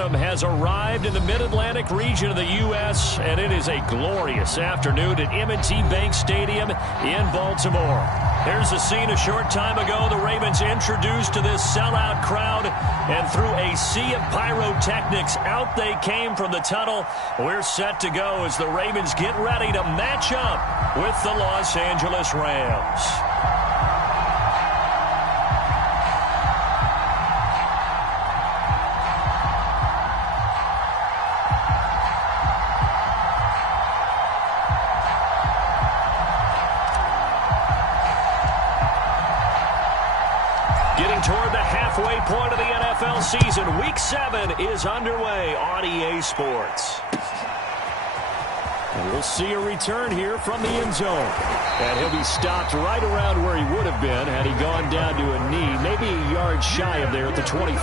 autumn has arrived in the mid-Atlantic region of the U.S., and it is a glorious afternoon at M&T Bank Stadium in Baltimore. Here's the scene a short time ago. The Ravens introduced to this sellout crowd, and through a sea of pyrotechnics, out they came from the tunnel. We're set to go as the Ravens get ready to match up with the Los Angeles Rams. Toward the halfway point of the NFL season, Week 7 is underway on EA Sports. And we'll see a return here from the end zone. And he'll be stopped right around where he would have been had he gone down to a knee, maybe a yard shy of there at the 24.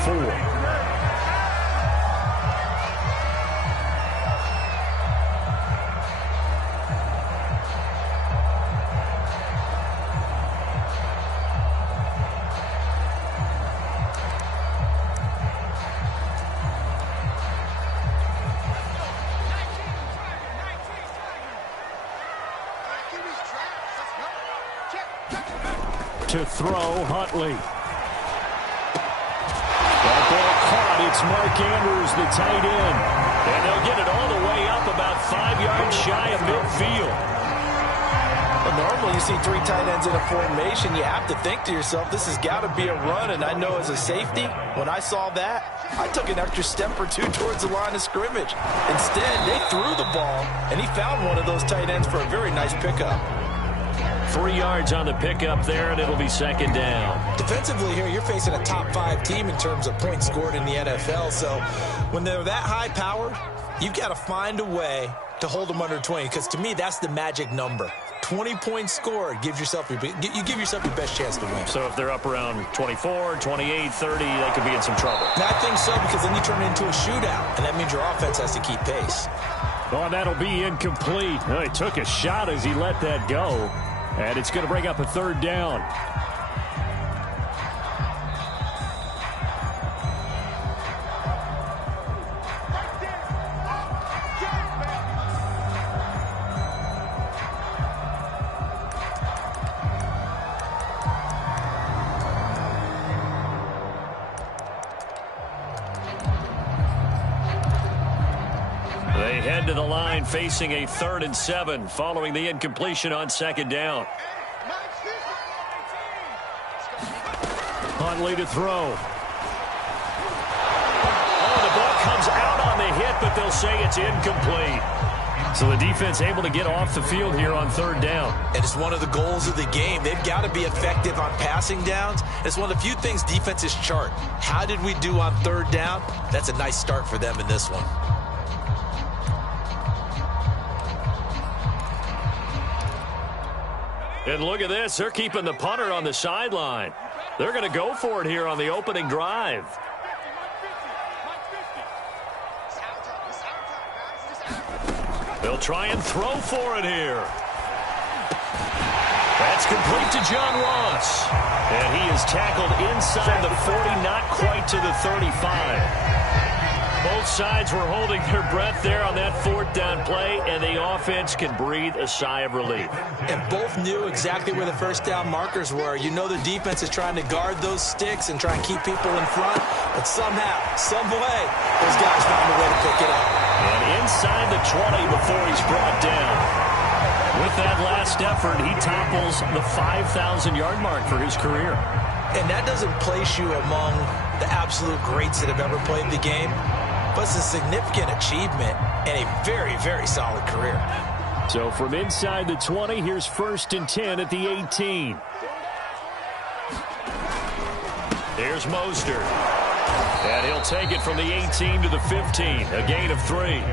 To throw, Huntley. That ball caught. It's Mark Andrews, the tight end. And they'll get it all the way up about 5 yards shy of midfield. Well, normally you see 3 tight ends in a formation. You have to think to yourself, this has got to be a run. And I know as a safety, when I saw that, I took an extra step or 2 towards the line of scrimmage. Instead, they threw the ball, and he found one of those tight ends for a very nice pickup. 3 yards on the pickup there, and it'll be second down. Defensively here, you're facing a top 5 team in terms of points scored in the NFL. So when they're that high powered, you've got to find a way to hold them under 20. Because to me, that's the magic number. 20 points scored gives yourself you give yourself your best chance to win. So if they're up around 24, 28, 30, they could be in some trouble. And I think so, because then you turn it into a shootout, and that means your offense has to keep pace. Oh, that'll be incomplete. Oh, he took a shot as he let that go. And it's going to bring up a third down. They head to the line facing a 3rd and 7 following the incompletion on second down. Huntley to throw. Oh, the ball comes out on the hit, but they'll say it's incomplete. So the defense able to get off the field here on 3rd down. And it's one of the goals of the game. They've got to be effective on passing downs. It's one of the few things defenses chart. How did we do on 3rd down? That's a nice start for them in this one. And look at this. They're keeping the punter on the sideline. They're going to go for it here on the opening drive. They'll try and throw for it here. That's complete to John Ross. And he is tackled inside the 40, not quite to the 35. Both sides were holding their breath there on that 4th down play, and the offense can breathe a sigh of relief. And both knew exactly where the 1st down markers were. You know the defense is trying to guard those sticks and try and keep people in front, but somehow, some way, those guys found a way to pick it up. And inside the 20 before he's brought down. With that last effort, he topples the 5,000-yard mark for his career. And that doesn't place you among the absolute greats that have ever played the game, but it's a significant achievement and a very, very solid career. So from inside the 20, here's 1st and 10 at the 18. There's Mostert. And he'll take it from the 18 to the 15, a gain of 3.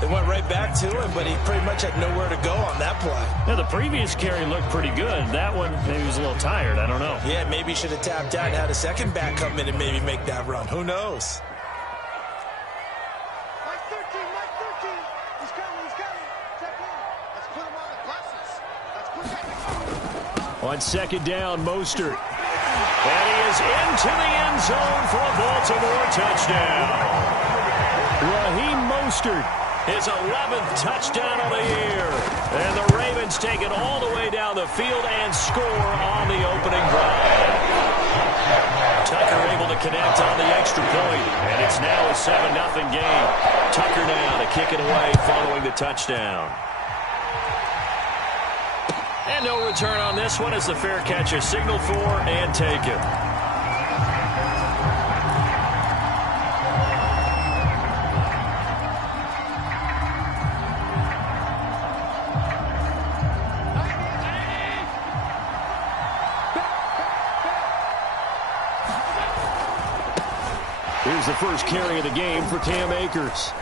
They went right back to him, but he pretty much had nowhere to go on that play. Now, the previous carry looked pretty good. That one, maybe he was a little tired. I don't know. Yeah, maybe he should have tapped out and had a second back come in and maybe make that run. Who knows? On second down, Mostert. And he is into the end zone for a Baltimore touchdown. Raheem Mostert, his 11th touchdown of the year. And the Ravens take it all the way down the field and score on the opening drive. Tucker able to connect on the extra point, and it's now a 7-0 game. Tucker now to kick it away following the touchdown. And no return on this one as the fair catch is signaled for and taken. Here's the first carry of the game for Cam Akers.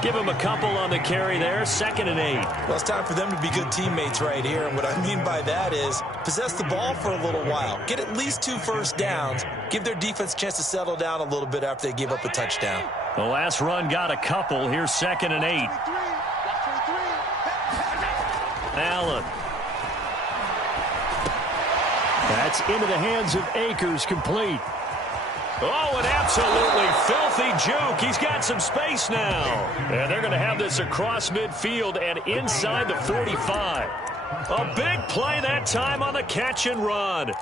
Give him a couple on the carry there, 2nd and 8. Well, it's time for them to be good teammates right here. And what I mean by that is possess the ball for a little while. Get at least 2 first downs. Give their defense a chance to settle down a little bit after they give up a touchdown. The last run got a couple. Here's 2nd and 8. Allen. That's into the hands of Akers, complete. Oh, an absolutely filthy juke. He's got some space now. And they're going to have this across midfield and inside the 45. A big play that time on the catch and run.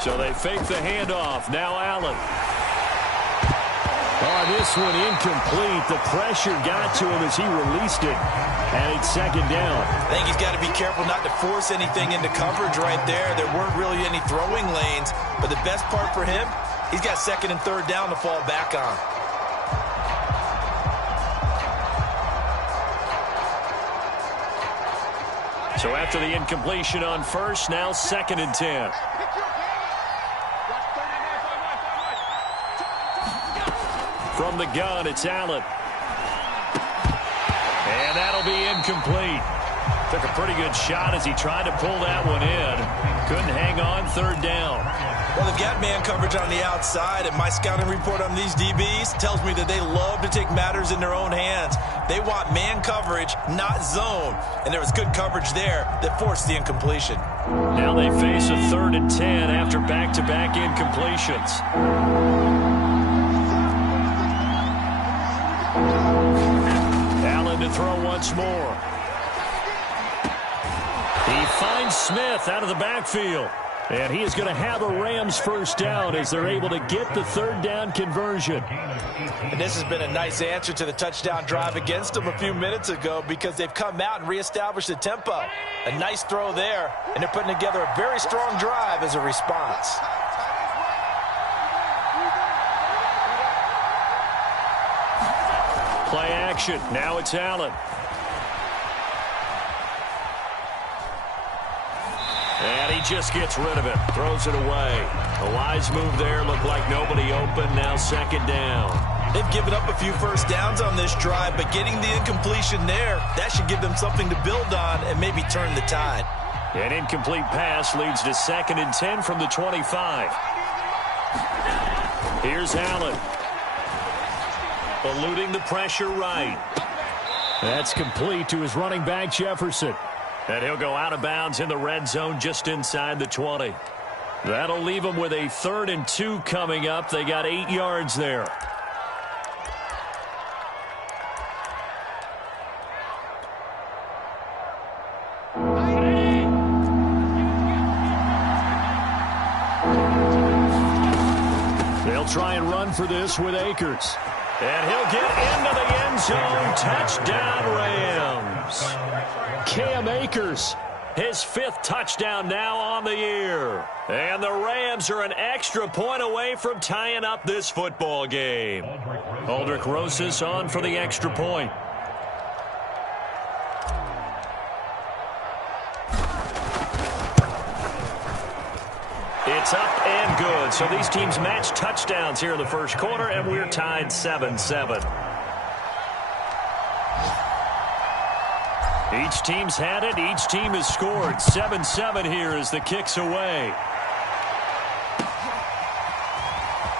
So they fake the handoff. Now Allen. Oh, this one incomplete. The pressure got to him as he released it. And it's 2nd down. I think he's got to be careful not to force anything into coverage right there. There weren't really any throwing lanes. But the best part for him, he's got 2nd and 3rd down to fall back on. So after the incompletion on first, now 2nd and 10. From the gun, it's Allen. And that'll be incomplete. Took a pretty good shot as he tried to pull that one in. Couldn't hang on, 3rd down. Well, they've got man coverage on the outside, and my scouting report on these DBs tells me that they love to take matters in their own hands. They want man coverage, not zone. And there was good coverage there that forced the incompletion. Now they face a 3rd and 10 after back-to-back incompletions. Allen to throw once more. He finds Smith out of the backfield. And he is going to have a Rams first down as they're able to get the 3rd down conversion. And this has been a nice answer to the touchdown drive against them a few minutes ago because they've come out and reestablished the tempo. A nice throw there, and they're putting together a very strong drive as a response. Play action. Now it's Allen. And he just gets rid of it. Throws it away. A wise move there. Looked like nobody open. Now 2nd down. They've given up a few first downs on this drive, but getting the incompletion there, that should give them something to build on and maybe turn the tide. An incomplete pass leads to 2nd and 10 from the 25. Here's Allen. Eluding the pressure right. That's complete to his running back, Jefferson. And he'll go out of bounds in the red zone just inside the 20. That'll leave them with a 3rd and 2 coming up. They got 8 yards there. They'll try and run for this with Akers. And he'll get into the end zone. Touchdown, Rams. Cam Akers, his 5th touchdown now on the year. And the Rams are an extra point away from tying up this football game. Aldrich Rosas on for the extra point. It's up and good. So these teams match touchdowns here in the first quarter, and we're tied 7-7. Each team's had it. Each team has scored. 7-7 here as the kick's away.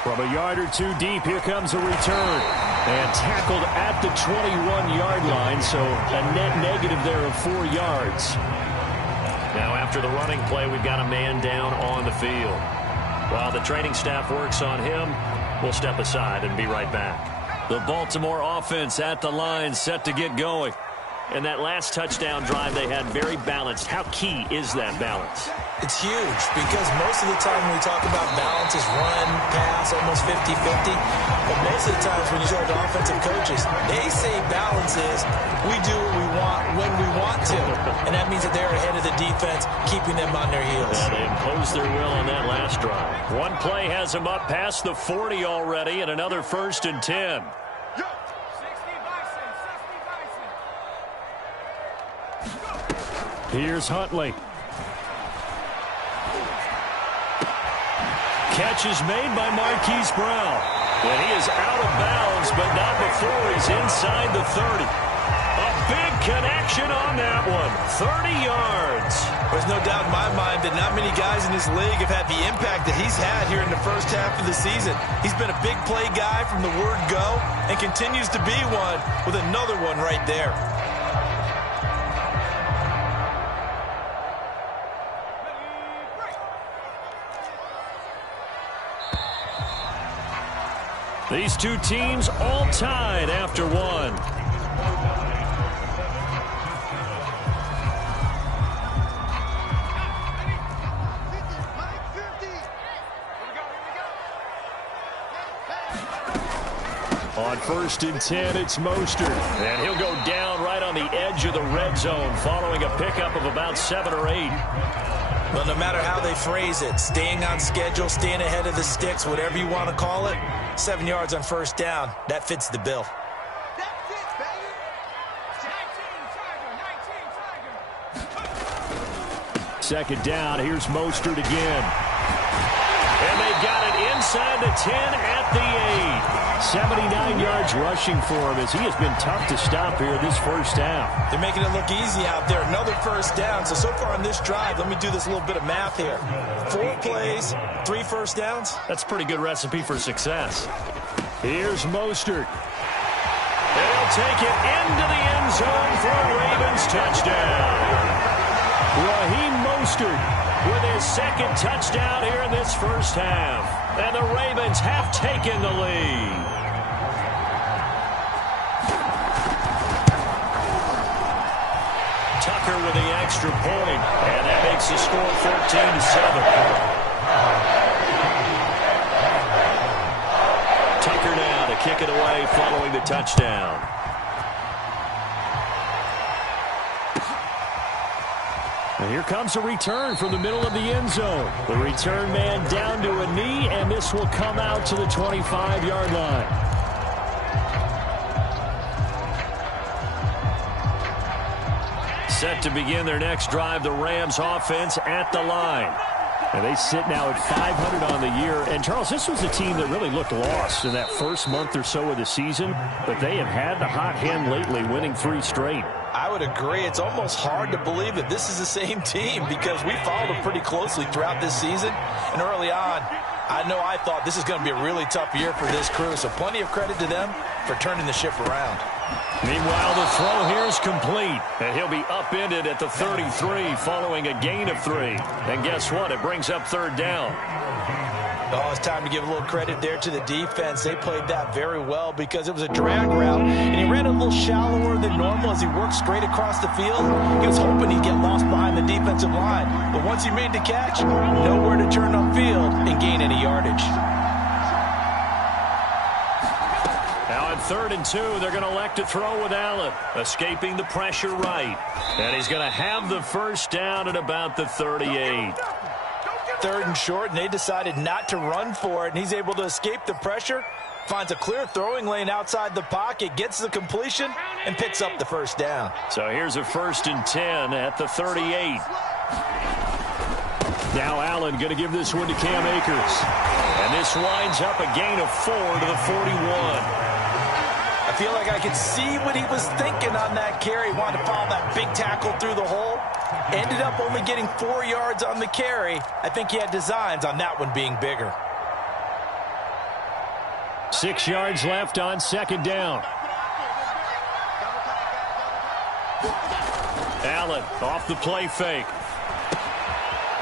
From a yard or two deep, here comes a return. And tackled at the 21-yard line, so a net negative there of 4 yards. Now after the running play, we've got a man down on the field. While the training staff works on him, we'll step aside and be right back. The Baltimore offense at the line, set to get going. And that last touchdown drive they had very balanced. How key is that balance? It's huge because most of the time when we talk about balance is run, pass, almost 50-50. But most of the times when you talk to offensive coaches, they say balance is we do what we want when we want to. And that means that they're ahead of the defense, keeping them on their heels. Yeah, they imposed their will on that last drive. One play has them up past the 40 already, and another 1st and 10. Here's Huntley. Catch is made by Marquise Brown. And he is out of bounds, but not before he's inside the 30. A big connection on that one. 30 yards. There's no doubt in my mind that not many guys in this league have had the impact that he's had here in the first half of the season. He's been a big play guy from the word go and continues to be one with another one right there. These two teams all tied after one. On 1st and 10, it's Mostert. And he'll go down right on the edge of the red zone following a pickup of about 7 or 8. Well, no matter how they phrase it, staying on schedule, staying ahead of the sticks, whatever you want to call it, 7 yards on 1st down, that fits the bill. That's it, baby. 19 Tiger. 2nd down, here's Mostert again. And they've got it inside the 10 at the 8. 79 yards rushing for him as he has been tough to stop here this first half. They're making it look easy out there. Another 1st down. So far on this drive, let me do this little bit of math here. 4 plays, 3 1st downs. That's a pretty good recipe for success. Here's Mostert. They'll take it into the end zone for a Ravens touchdown. Raheem Mostert with his 2nd touchdown here in this first half. And the Ravens have taken the lead. Tucker with the extra point, and that makes the score 14-7. Tucker now to kick it away following the touchdown. And here comes a return from the middle of the end zone. The return man down to a knee, and this will come out to the 25-yard line. Set to begin their next drive, the Rams offense at the line. And they sit now at 500 on the year. And, Charles, this was a team that really looked lost in that first month or so of the season. But they have had the hot hand lately, winning 3 straight. I would agree. It's almost hard to believe that this is the same team because we followed them pretty closely throughout this season. And early on, I thought this is going to be a really tough year for this crew. So plenty of credit to them for turning the ship around. Meanwhile, the throw here is complete. And he'll be upended at the 33 following a gain of 3. And guess what? It brings up 3rd down. Oh, it's time to give a little credit there to the defense. They played that very well because it was a drag route, and he ran a little shallower than normal as he worked straight across the field. He was hoping he'd get lost behind the defensive line, but once he made the catch, nowhere to turn upfield and gain any yardage. Now on 3rd and 2, they're going to elect to throw with Allen, escaping the pressure right. And he's going to have the 1st down at about the 38. 3rd and short, and they decided not to run for it, and he's able to escape the pressure, finds a clear throwing lane outside the pocket, gets the completion, and picks up the 1st down. So here's a 1st and 10 at the 38. Now Allen going to give this one to Cam Akers. And this winds up a gain of 4 to the 41. I feel like I could see what he was thinking on that carry. He wanted to follow that big tackle through the hole. Ended up only getting 4 yards on the carry. I think he had designs on that one being bigger. 6 yards left on second down. Allen off the play fake.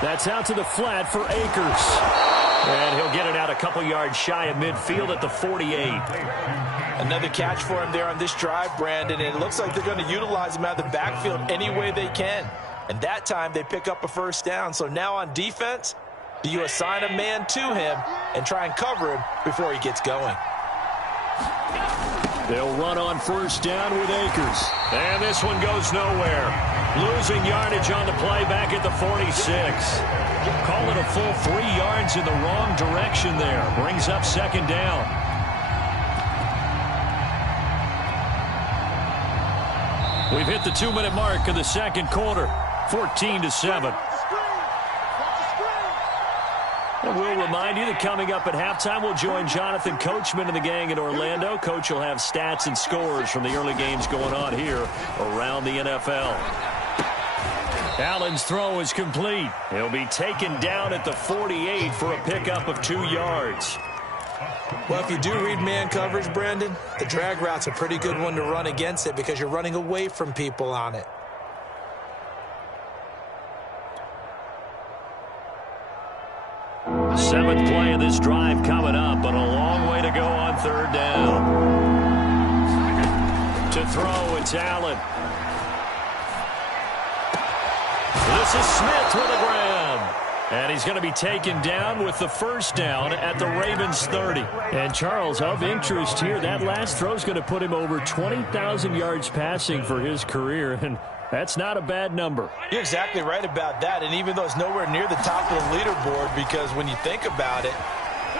That's out to the flat for Akers. And he'll get it out a couple yards shy of midfield at the 48. Another catch for him there on this drive, Brandon. And it looks like they're going to utilize him out of the backfield any way they can. And that time they pick up a first down. So now on defense, do you assign a man to him and try and cover him before he gets going? They'll run on first down with Akers. And this one goes nowhere. Losing yardage on the play back at the 46. Call it a full 3 yards in the wrong direction there. Brings up second down. We've hit the 2-minute mark of the second quarter. 14-7. And we'll remind you that coming up at halftime, we'll join Jonathan Coachman and the gang in Orlando. Coach will have stats and scores from the early games going on here around the NFL. Allen's throw is complete. He'll be taken down at the 48 for a pickup of 2 yards. Well, if you do read man coverage, Brandon, the drag route's a pretty good one to run against it because you're running away from people on it. Seventh play of this drive coming up, but a long way to go on third down. To throw, it's Allen. This is Smith with a grab. And he's going to be taken down with the first down at the Ravens 30. And Charles, of interest here, that last throw is going to put him over 20,000 yards passing for his career. And that's not a bad number. You're exactly right about that. And even though it's nowhere near the top of the leaderboard, because when you think about it,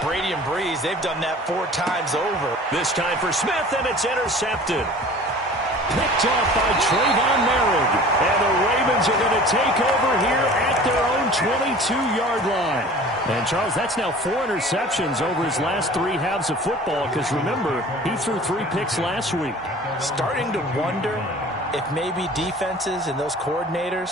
Brady and Breeze, they've done that 4 times over. This time for Smith, and it's intercepted. Picked off by Trayvon Merrick. And the Ravens are going to take over here at their own 22-yard line. And, Charles, that's now 4 interceptions over his last 3 halves of football because, remember, he threw 3 picks last week. Starting to wonder if maybe defenses and those coordinators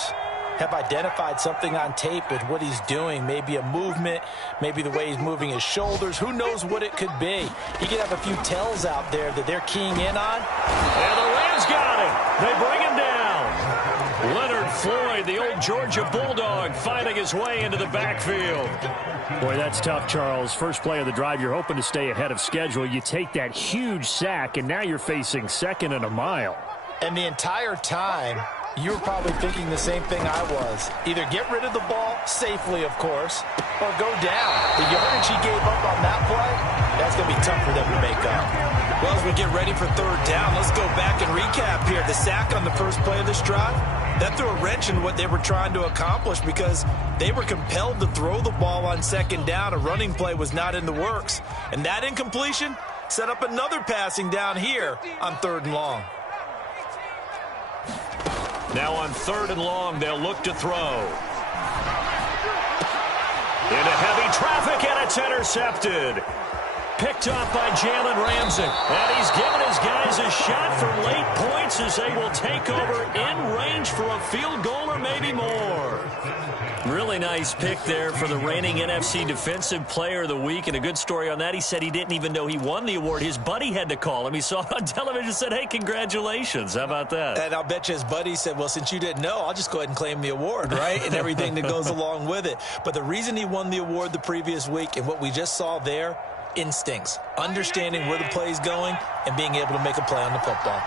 have identified something on tape with what he's doing. Maybe a movement, maybe the way he's moving his shoulders. Who knows what it could be? He could have a few tells out there that they're keying in on. And the Rams got him. They bring him down. Leonard Floyd, the old Georgia Bulldog, finding his way into the backfield. Boy, that's tough, Charles. First play of the drive, you're hoping to stay ahead of schedule. You take that huge sack, and now you're facing 2nd and a mile. And the entire time, you were probably thinking the same thing I was. Either get rid of the ball safely, of course, or go down. The yardage he gave up on that play, that's going to be tough for them to make up. Well, as we get ready for third down, let's go back and recap here. The sack on the first play of this drive, that threw a wrench in what they were trying to accomplish because they were compelled to throw the ball on second down. A running play was not in the works. And that incompletion set up another passing down here on 3rd and long. Now on 3rd and long, they'll look to throw. Into heavy traffic, and it's intercepted. Picked off by Jalen Ramsey. And he's given his guys a shot for late points as they will take over in range for a field goal or maybe more. Really nice pick there for the reigning NFC Defensive Player of the Week. And a good story on that. He said he didn't even know he won the award. His buddy had to call him. He saw it on television and said, hey, congratulations. How about that? And I'll bet you his buddy said, well, since you didn't know, I'll just go ahead and claim the award, right? And everything that goes along with it. But the reason he won the award the previous week and what we just saw there, instincts, understanding where the play is going and being able to make a play on the football.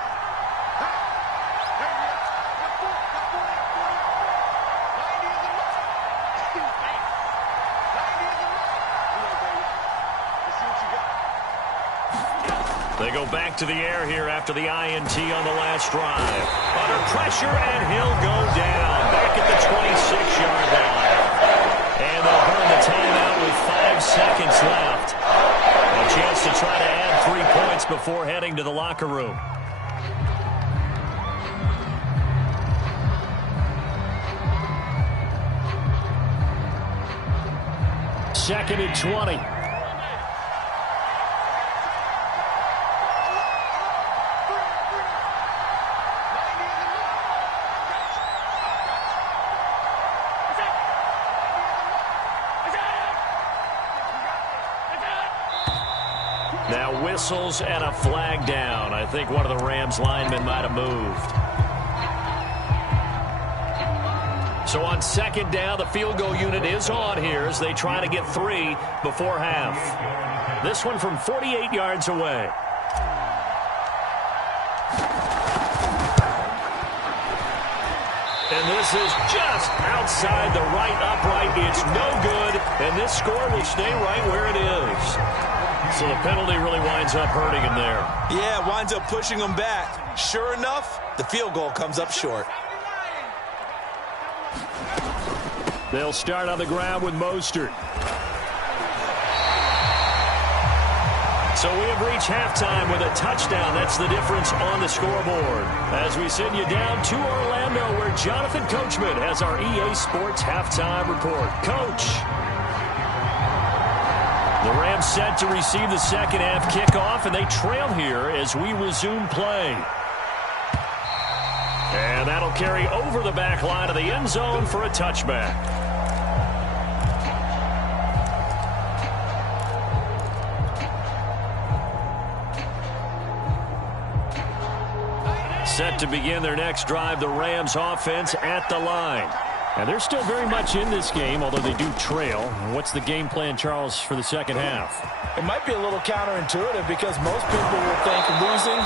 They go back to the air here after the INT on the last drive. Under pressure, and he'll go down back at the 26-yard line. And they'll burn the timeout with 5 seconds left. A chance to try to add 3 points before heading to the locker room. Second and 20. Now whistles and a flag down. I think one of the Rams linemen might have moved. So on second down, the field goal unit is on here as they try to get 3 before half. This one from 48 yards away. And this is just outside the right upright. It's no good, and this score will stay right where it is. So the penalty really winds up hurting him there. Yeah, winds up pushing him back. Sure enough, the field goal comes up short. They'll start on the ground with Mostert. So we have reached halftime with a touchdown. That's the difference on the scoreboard. As we send you down to Orlando, where Jonathan Coachman has our EA Sports halftime report. Coach. The Rams set to receive the second half kickoff, and they trail here as we resume play. And that'll carry over the back line of the end zone for a touchback. Set to begin their next drive, the Rams offense at the line. And they're still very much in this game, although they do trail. What's the game plan, Charles, for the second half? It might be a little counterintuitive because most people will think losing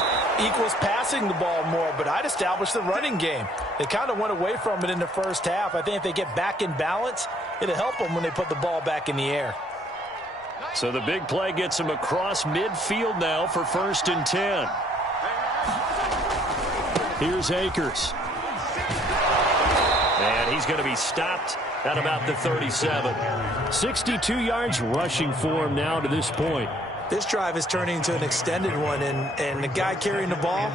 equals passing the ball more, but I'd establish the running game. They kind of went away from it in the first half. I think if they get back in balance, it'll help them when they put the ball back in the air. So the big play gets them across midfield now for 1st and 10. Here's Akers. And he's going to be stopped at about the 37. 62 yards rushing for him now to this point. This drive is turning into an extended one, and the guy carrying the ball,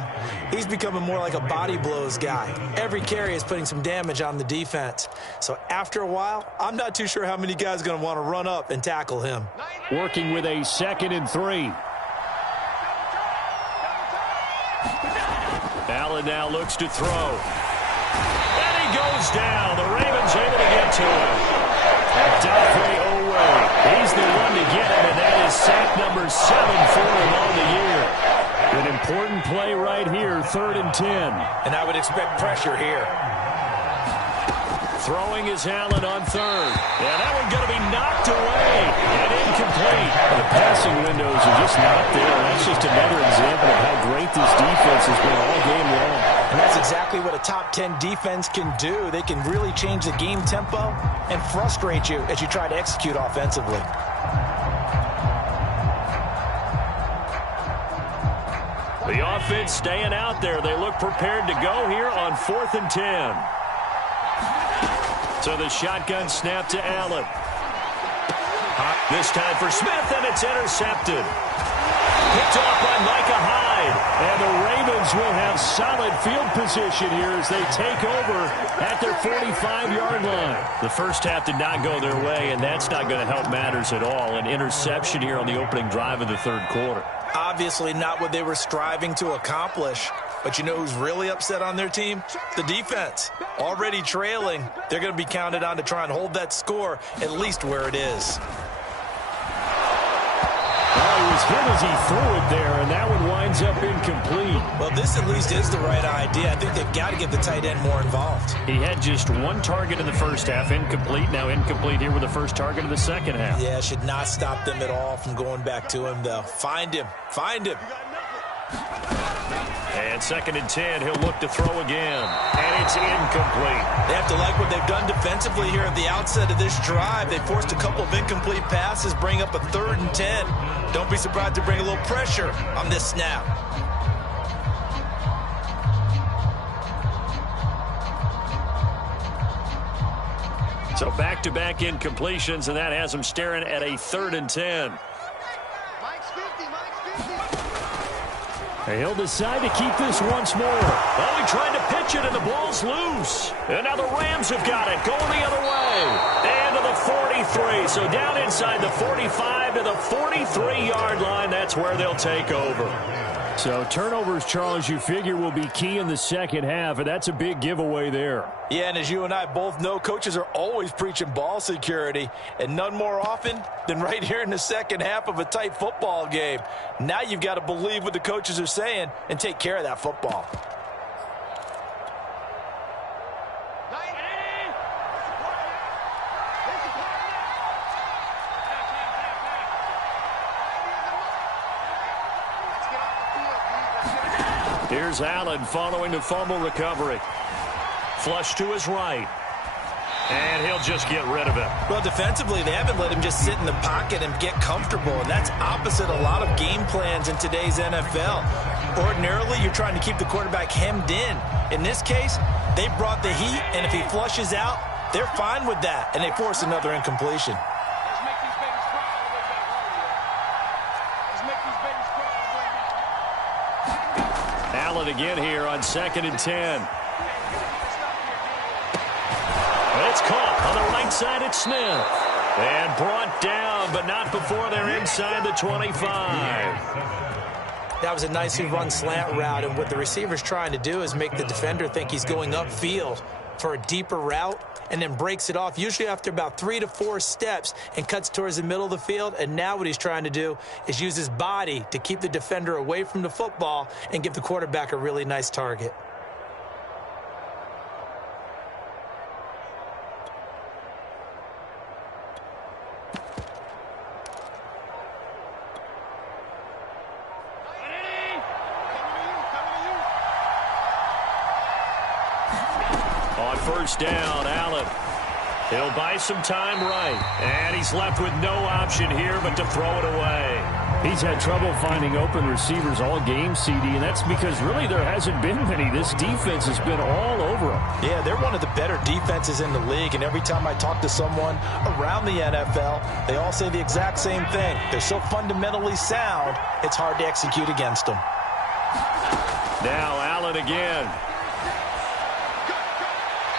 he's becoming more like a body blows guy. Every carry is putting some damage on the defense. So after a while, I'm not too sure how many guys are going to want to run up and tackle him. Working with a 2nd and 3. Allen now looks to throw. And he goes down. The Ravens able to get to him. Adolphe Owe. He's the one to get him, and that is sack number 7 for him on the year. An important play right here, 3rd and 10. And I would expect pressure here. Throwing is Allen on 3rd. And that one's going to be knocked away and incomplete. The passing windows are just not there. That's just another example of how great this defense has been all game long. And that's exactly what a top 10 defense can do. They can really change the game tempo and frustrate you as you try to execute offensively. The offense staying out there. They look prepared to go here on 4th and 10. So the shotgun snap to Allen. This time for Smith, and it's intercepted. Picked off by Micah Hyde. And the Ravens will have solid field position here as they take over at their 45-yard line. The first half did not go their way, and that's not going to help matters at all. An interception here on the opening drive of the 3rd quarter. Obviously not what they were striving to accomplish. But you know who's really upset on their team? The defense. Already trailing. They're going to be counted on to try and hold that score at least where it is. Well, he was hit as he threw it there, and that one winds up incomplete. Well, this at least is the right idea. I think they've got to get the tight end more involved. He had just 1 target in the first half, incomplete. Now incomplete here with the first target of the second half. Yeah, should not stop them at all from going back to him, though. Find him. Find him. And 2nd and 10, he'll look to throw again. And it's incomplete. They have to like what they've done defensively here at the outset of this drive. They forced a couple of incomplete passes, bring up a 3rd and 10. Don't be surprised to bring a little pressure on this snap. So back-to-back incompletions, and that has them staring at a 3rd and 10. And he'll decide to keep this once more. Well, he tried to pitch it, and the ball's loose. And now the Rams have got it, going the other way. And to the 43. So down inside the 45 to the 43-yard line. That's where they'll take over. So turnovers, Charles, you figure will be key in the second half, and that's a big giveaway there. Yeah, and as you and I both know, coaches are always preaching ball security, and none more often than right here in the second half of a tight football game. Now you've got to believe what the coaches are saying and take care of that football. Here's Allen following the fumble recovery. Flush to his right. And he'll just get rid of it. Well, defensively, they haven't let him just sit in the pocket and get comfortable, and that's opposite a lot of game plans in today's NFL. Ordinarily, you're trying to keep the quarterback hemmed in. In this case, they brought the heat, and if he flushes out, they're fine with that, and they force another incompletion. Allen again here on 2nd and 10. It's caught on the right side at Smith. And brought down, but not before they're inside the 25. That was a nicely run slant route, and what the receiver's trying to do is make the defender think he's going upfield for a deeper route, and then breaks it off, usually after about 3 to 4 steps, and cuts towards the middle of the field. And now what he's trying to do is use his body to keep the defender away from the football and give the quarterback a really nice target. On first down, Allen. He'll buy some time right. And he's left with no option here but to throw it away. He's had trouble finding open receivers all game, CD, and that's because really there hasn't been many. This defense has been all over them. Yeah, they're one of the better defenses in the league, and every time I talk to someone around the NFL, they all say the exact same thing. They're so fundamentally sound, it's hard to execute against them. Now Allen again.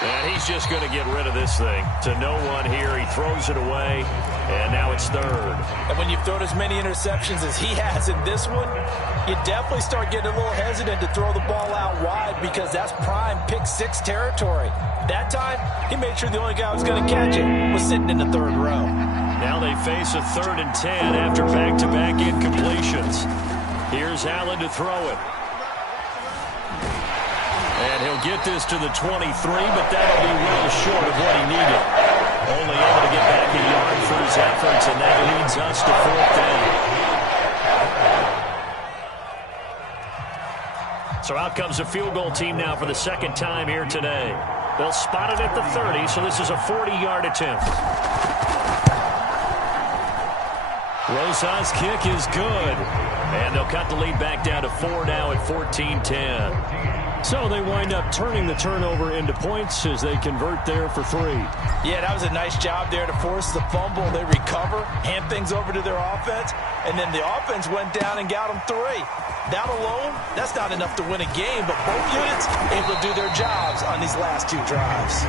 And he's just going to get rid of this thing. To no one here. He throws it away, and now it's 3rd. And when you've thrown as many interceptions as he has in this one, you definitely start getting a little hesitant to throw the ball out wide because that's prime pick 6 territory. That time, he made sure the only guy who was going to catch it was sitting in the 3rd row. Now they face a 3rd and 10 after back-to-back incompletions. Here's Allen to throw it. And he'll get this to the 23, but that'll be well short of what he needed. Only able to get back a yard for his efforts, and that leads us to 4th down. So out comes the field goal team now for the 2nd time here today. They'll spot it at the 30, so this is a 40-yard attempt. Rosas' kick is good. And they'll cut the lead back down to 4 now at 14-10. So they wind up turning the turnover into points as they convert there for 3. Yeah, that was a nice job there to force the fumble. They recover, hand things over to their offense, and then the offense went down and got them 3. That alone, that's not enough to win a game, but both units able to do their jobs on these last 2 drives.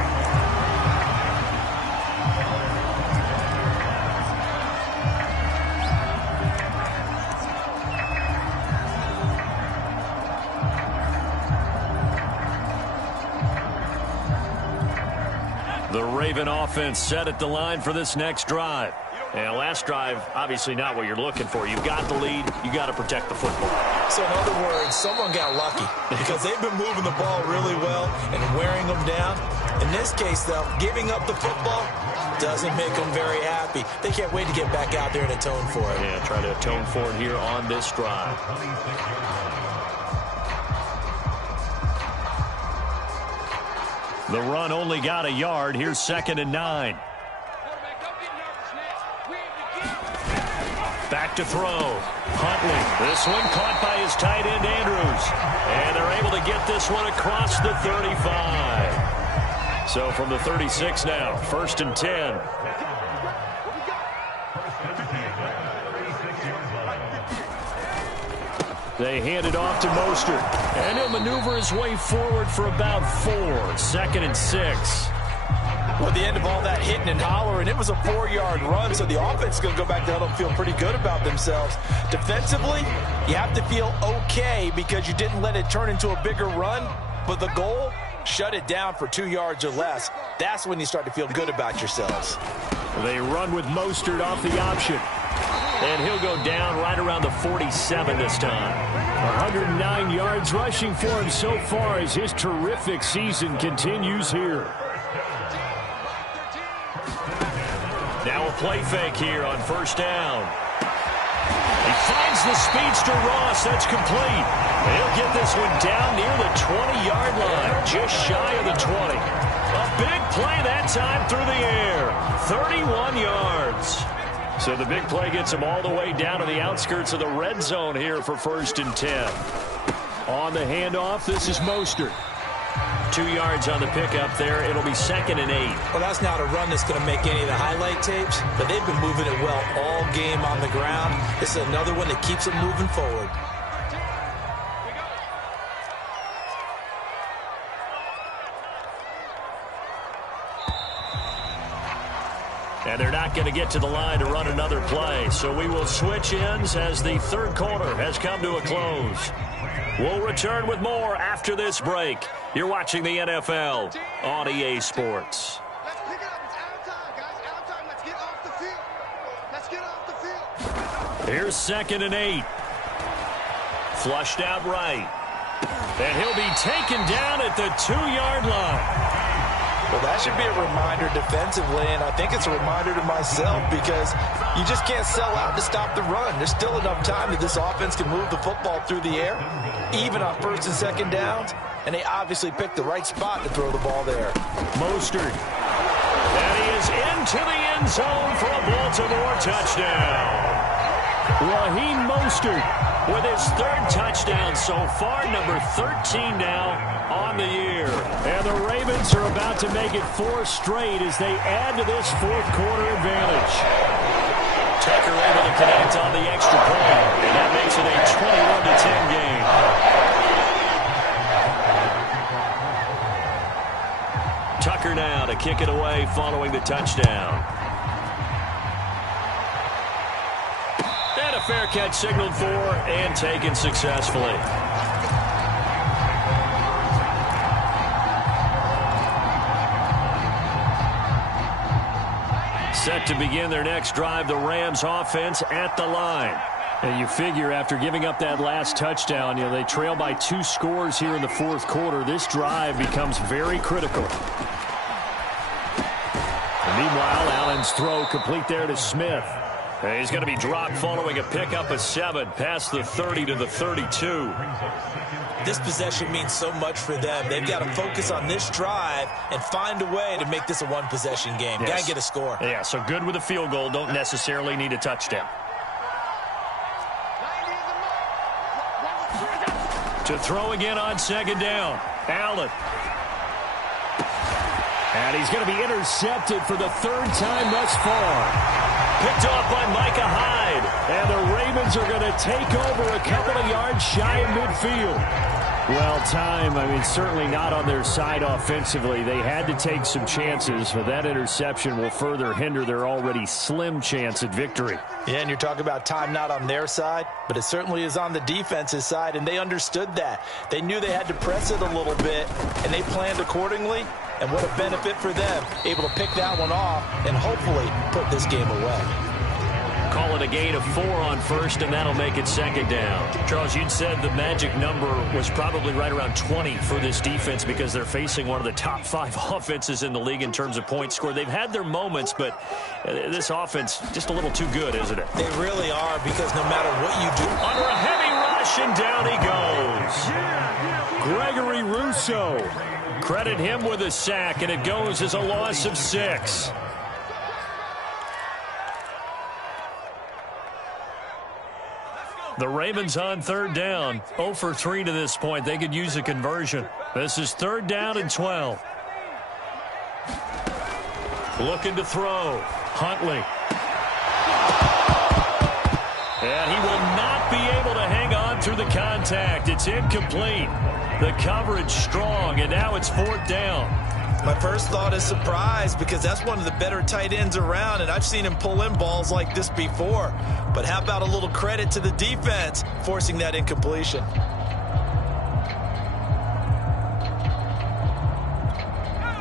The Raven offense set at the line for this next drive. And last drive, obviously not what you're looking for. You've got the lead. You got to protect the football. So in other words, someone got lucky because they've been moving the ball really well and wearing them down. In this case, though, giving up the football doesn't make them very happy. They can't wait to get back out there and atone for it. Yeah, try to atone for it here on this drive. The run only got a yard. Here's 2nd and 9. Back to throw. Huntley. This one caught by his tight end, Andrews. And they're able to get this one across the 35. So from the 36 now, 1st and 10. They hand it off to Mostert. And he'll maneuver his way forward for about 4. 2nd and 6. Well, the end of all that hitting and hollering, it was a 4-yard run, so the offense is going to go back to huddle and feel pretty good about themselves. Defensively, you have to feel okay because you didn't let it turn into a bigger run, but the goal, shut it down for 2 yards or less. That's when you start to feel good about yourselves. They run with Mostert off the option. And he'll go down right around the 47 this time. 109 yards rushing for him so far as his terrific season continues here. Now a play fake here on first down. He finds the speedster Ross. That's complete. He'll get this one down near the 20-yard line, just shy of the 20. A big play that time through the air. 31 yards. So the big play gets him all the way down to the outskirts of the red zone here for 1st and 10. On the handoff, this is Mostert. 2 yards on the pickup there. It'll be 2nd and 8. Well, that's not a run that's going to make any of the highlight tapes, but they've been moving it well all game on the ground. This is another one that keeps them moving forward. And they're not going to get to the line to run another play. So we will switch ends as the third quarter has come to a close. We'll return with more after this break. You're watching the NFL on EA Sports. Let's pick it up. It's out of time, guys. Out of time. Let's get off the field. Let's get off the field. Here's 2nd and 8. Flushed out right. And he'll be taken down at the 2-yard line. Well, that should be a reminder defensively, and I think it's a reminder to myself because you just can't sell out to stop the run. There's still enough time that this offense can move the football through the air, even on 1st and 2nd downs, and they obviously picked the right spot to throw the ball there. Mostert. And he is into the end zone for a Baltimore touchdown. Raheem Mostert with his 3rd touchdown so far, number 13 now on the year. And the Ravens are about to make it 4 straight as they add to this 4th quarter advantage. Tucker able to connect on the extra point, and that makes it a 21-10 game. Tucker now to kick it away following the touchdown. And a fair catch signaled for and taken successfully. Set to begin their next drive, the Rams offense at the line. And you figure after giving up that last touchdown, they trail by 2 scores here in the 4th quarter. This drive becomes very critical. And meanwhile, Allen's throw complete there to Smith. And he's going to be dropped following a pickup of 7 past the 30 to the 32. This possession means so much for them. They've got to focus on this drive and find a way to make this a one-possession game. Yes. Got to get a score. Yeah, so good with a field goal. Don't necessarily need a touchdown. To throw again on 2nd down. Allen. And he's going to be intercepted for the 3rd time thus far. Picked off by Micah Hyde. And the Ravens are going to take over a couple of yards shy of midfield. Well, certainly not on their side offensively. They had to take some chances, but that interception will further hinder their already slim chance at victory. Yeah, and you're talking about time not on their side, but it certainly is on the defense's side, and they understood that. They knew they had to press it a little bit, and they planned accordingly, and what a benefit for them, able to pick that one off and hopefully put this game away. Call it a gain of 4 on 1st, and that'll make it 2nd down. Charles, you'd said the magic number was probably right around 20 for this defense because they're facing one of the top 5 offenses in the league in terms of points scored. They've had their moments, but this offense just a little too good, isn't it? They really are, because no matter what you do. Under a heavy rush, and down he goes. Gregory Rousseau. Credit him with a sack, and it goes as a loss of 6. The Ravens on 3rd down. 0 for 3 to this point. They could use a conversion. This is 3rd down and 12. Looking to throw. Huntley. And he will not be able to hang on through the contact. It's incomplete. The coverage strong, and now it's 4th down. My first thought is surprise because that's one of the better tight ends around, and I've seen him pull in balls like this before. But how about a little credit to the defense forcing that incompletion?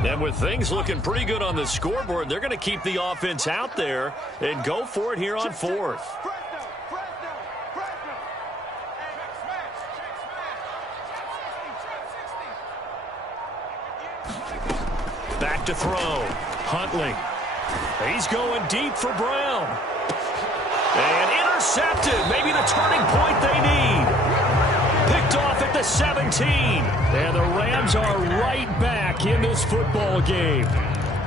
And with things looking pretty good on the scoreboard, they're going to keep the offense out there and go for it here on fourth. Back to throw. Huntley. He's going deep for Brown. And intercepted. Maybe the turning point they need. Picked off at the 17. And the Rams are right back in this football game.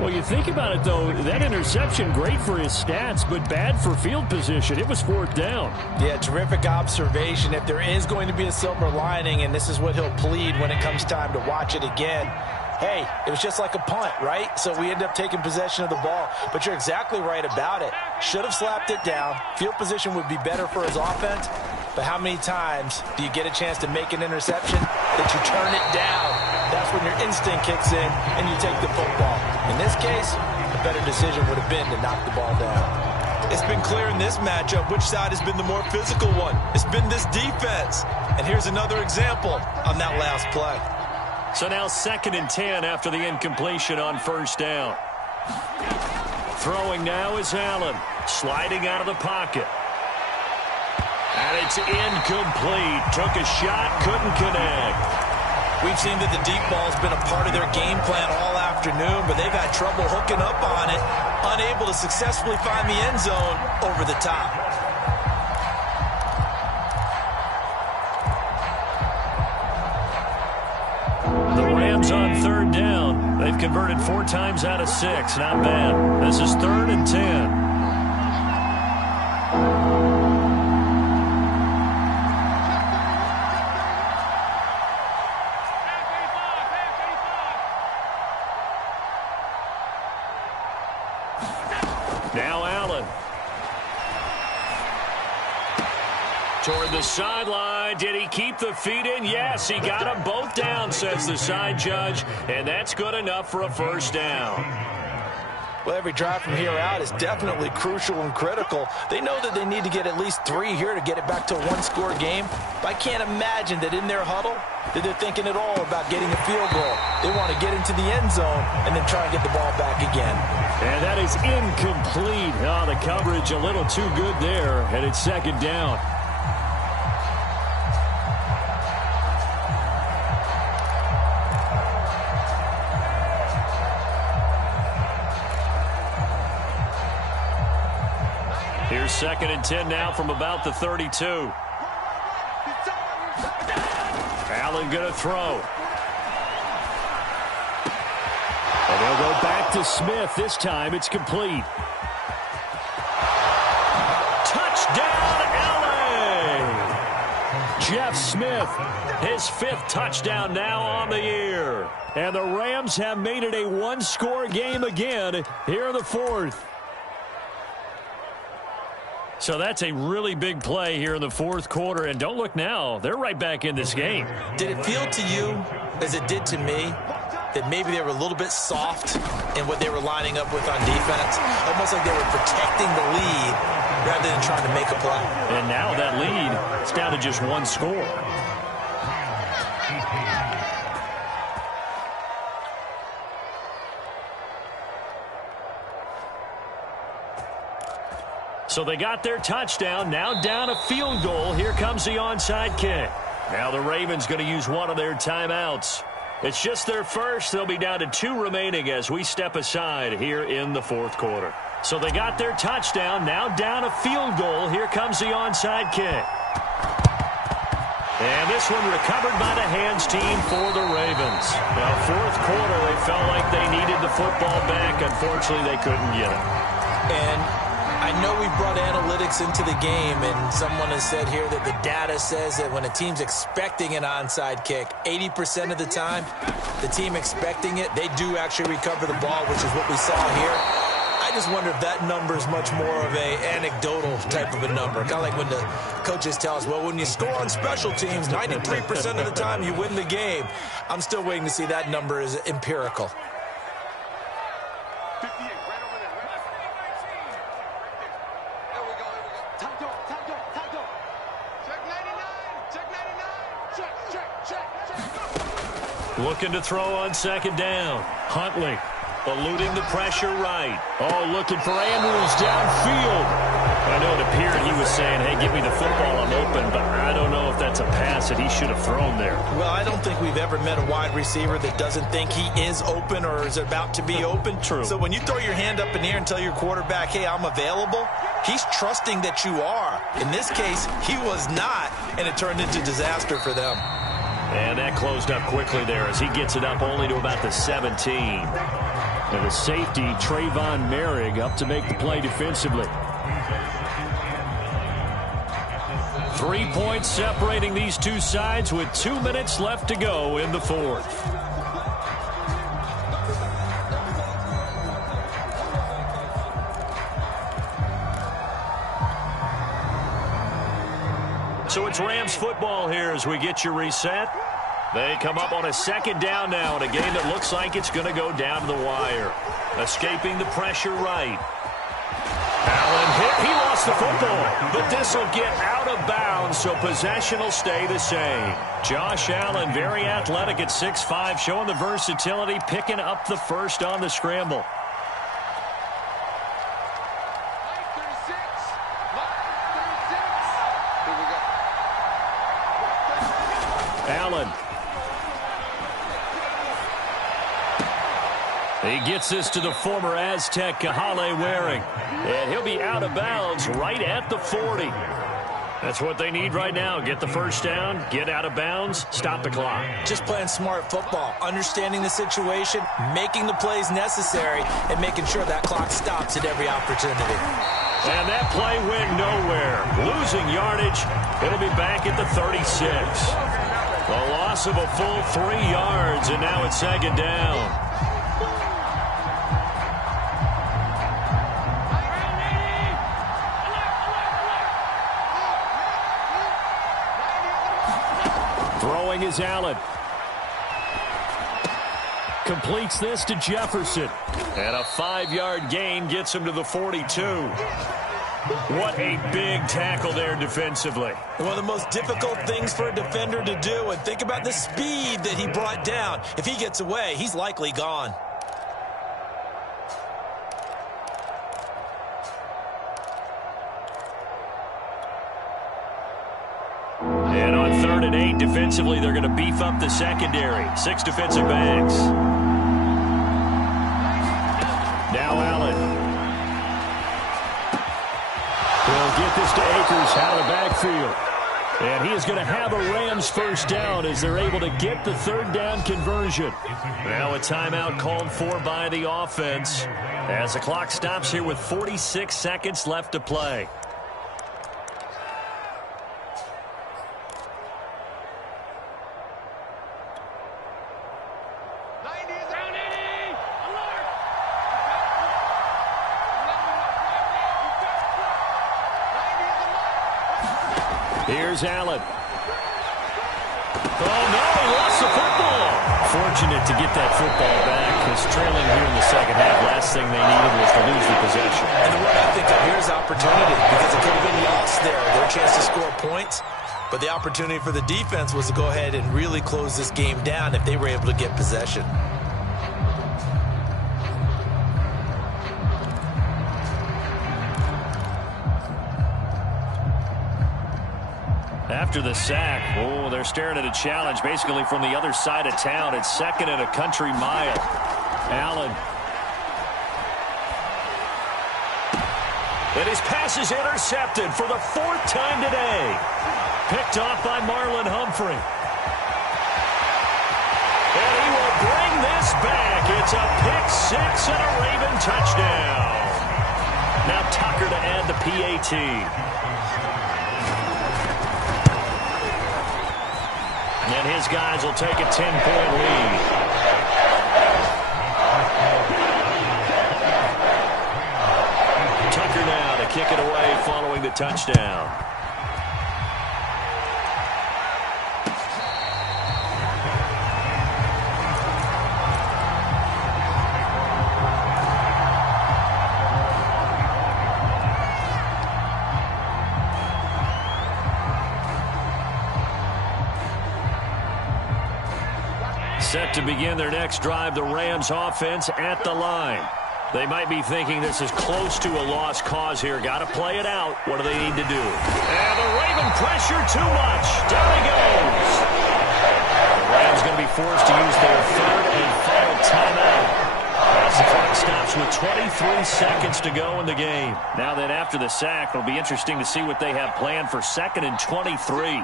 Well, you think about it, though, that interception, great for his stats, but bad for field position. It was fourth down. Yeah, terrific observation. If there is going to be a silver lining, and this is what he'll plead when it comes time to watch it again, hey, it was just like a punt, right? So we end up taking possession of the ball. But you're exactly right about it. Should have slapped it down. Field position would be better for his offense. But how many times do you get a chance to make an interception that you turn it down? That's when your instinct kicks in and you take the football. In this case, a better decision would have been to knock the ball down. It's been clear in this matchup which side has been the more physical one. It's been this defense. And here's another example on that last play. So now 2nd and 10 after the incompletion on first down. Throwing now is Allen. Sliding out of the pocket. And it's incomplete. Took a shot, couldn't connect. We've seen that the deep ball has been a part of their game plan all afternoon, but they've had trouble hooking up on it, unable to successfully find the end zone over the top. The Rams on 3rd down. They've converted 4 times out of 6. Not bad. This is 3rd and 10. Now Allen. Toward the sideline. Did he keep the feet in? Yes, he got them both down, says the side judge. And that's good enough for a first down. Well, every drive from here out is definitely crucial and critical. They know that they need to get at least 3 here to get it back to a one-score game. But I can't imagine that in their huddle that they're thinking at all about getting a field goal. They want to get into the end zone and then try and get the ball back again. And that is incomplete. Oh, the coverage a little too good there, and it's 2nd down. Here's 2nd and 10 now from about the 32. Allen going to throw. And they'll go back to Smith. This time it's complete. Touchdown, LA! Jeff Smith, his 5th touchdown now on the year. And the Rams have made it a one-score game again here in the 4th. So that's a really big play here in the 4th quarter. And don't look now. They're right back in this game. Did it feel to you, as it did to me, that maybe they were a little bit soft in what they were lining up with on defense? Almost like they were protecting the lead rather than trying to make a play. And now that lead is down to just 1 score. So they got their touchdown, now down a field goal. Here comes the onside kick. Now the Ravens going to use one of their timeouts. It's just their first. They'll be down to 2 remaining as we step aside here in the 4th quarter. So they got their touchdown, now down a field goal. Here comes the onside kick. And this one recovered by the hands team for the Ravens. Now, 4th quarter, they felt like they needed the football back. Unfortunately, they couldn't get it. And I know we brought analytics into the game, and someone has said here that the data says that when a team's expecting an onside kick, 80% of the time, the team expecting it, they do actually recover the ball, which is what we saw here. I just wonder if that number is much more of a anecdotal type of a number. Kind of like when the coaches tell us, well, when you score on special teams, 93% of the time you win the game. I'm still waiting to see that number is empirical. Check 99. Check 99. Check. Looking to throw on second down. Huntley eluding the pressure right. Oh, looking for Andrews downfield. I know it appeared he was saying, hey, give me the football, I'm open, but I don't know if that's a pass that he should have thrown there. Well, I don't think we've ever met a wide receiver that doesn't think he is open or is about to be open. True. So when you throw your hand up in the air and tell your quarterback, hey, I'm available, he's trusting that you are. In this case, he was not, and it turned into disaster for them. And that closed up quickly there as he gets it up only to about the 17. And the safety, Trayvon Merrick, up to make the play defensively. 3 points separating these two sides with 2 minutes left to go in the fourth. So it's Rams football here as we get you reset. They come up on a second down now in a game that looks like it's going to go down to the wire. Escaping the pressure right. Allen hit. He lost the football, but this will get out of bounds, so possession will stay the same. Josh Allen, very athletic at 6'5", showing the versatility, picking up the first on the scramble. Allen. He gets this to the former Aztec, Kahale Waring. And he'll be out of bounds right at the 40. That's what they need right now. Get the first down, get out of bounds, stop the clock. Just playing smart football, understanding the situation, making the plays necessary, and making sure that clock stops at every opportunity. And that play went nowhere. Losing yardage. It'll be back at the 36. A loss of a full 3 yards, and now it's second down. Throwing is Allen. Completes this to Jefferson. And a 5-yard gain gets him to the 42. What a big tackle there defensively. One of the most difficult things for a defender to do, and think about the speed that he brought down. If he gets away, he's likely gone. And on 3rd and 8, defensively, they're going to beef up the secondary. 6 defensive backs. Now Allen. He'll get this to Akers out of the backfield. And he is going to have a Rams first down as they're able to get the 3rd down conversion. Now a timeout called for by the offense as the clock stops here with 46 seconds left to play. Here's Allen. Oh, no, he lost the football. Fortunate to get that football back because trailing here in the second half, last thing they needed was to lose the possession. And the way I think of here's opportunity because it could have been lost there. Their chance to score points. But the opportunity for the defense was to go ahead and really close this game down if they were able to get possession. After the sack, oh, they're staring at a challenge basically from the other side of town. It's 2nd and a country mile. Allen. And his pass is intercepted for the 4th time today. Picked off by Marlon Humphrey. And he will bring this back. It's a pick-6 and a Raven touchdown. Now Tucker to add the PAT. And his guys will take a 10-point lead. Tucker now to kick it away following the touchdown. Set to begin their next drive, the Rams offense at the line. They might be thinking this is close to a lost cause here. Got to play it out. What do they need to do? And the Raven pressure too much. Down he goes. The Rams going to be forced to use their third and final timeout. As the clock stops with 23 seconds to go in the game. Now that after the sack, it'll be interesting to see what they have planned for 2nd and 23.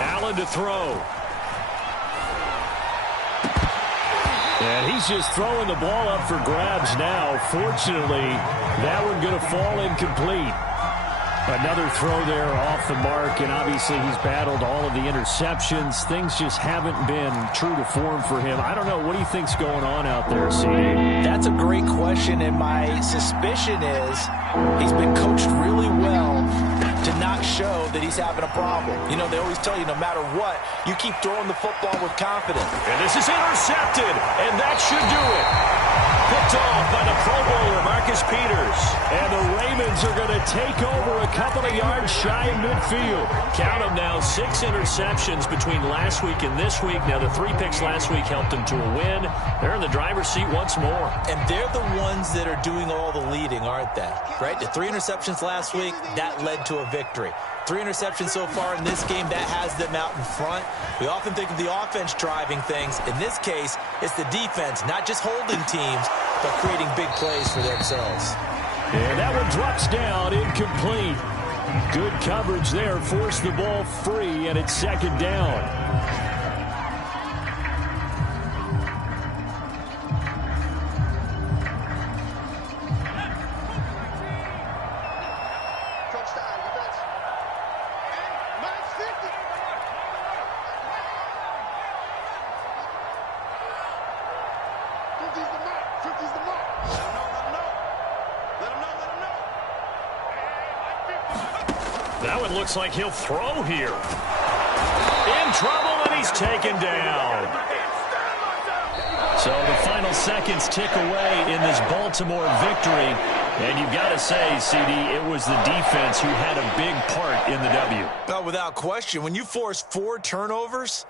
Allen to throw. And he's just throwing the ball up for grabs now. Fortunately, that one going to fall incomplete. Another throw there off the mark, and obviously he's battled all of the interceptions. Things just haven't been true to form for him. I don't know. What do you think's going on out there, CD? That's a great question, and my suspicion is he's been coached really well to not show that he's having a problem. You know, they always tell you no matter what, you keep throwing the football with confidence. And this is intercepted, and that should do it. Picked off by the Pro Bowler, Marcus Peters. And the Ravens are going to take over a couple of yards shy of midfield. Count them now, 6 interceptions between last week and this week. Now, the 3 picks last week helped them to a win. They're in the driver's seat once more. And they're the ones that are doing all the leading, aren't they? Right? The 3 interceptions last week, that led to a victory. 3 interceptions so far in this game, that has them out in front. We often think of the offense driving things. In this case, it's the defense, not just holding teams, but creating big plays for themselves. And that one drops down, incomplete. Good coverage there, forced the ball free, and it's 2nd down. That one looks like he'll throw here. In trouble, and he's taken down. So the final seconds tick away in this Baltimore victory. And you've got to say, CD, it was the defense who had a big part in the W. No, without question. When you force 4 turnovers,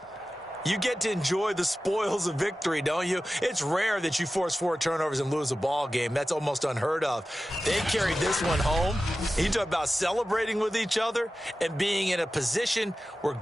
you get to enjoy the spoils of victory, don't you? It's rare that you force 4 turnovers and lose a ball game. That's almost unheard of. They carried this one home. You talk about celebrating with each other and being in a position where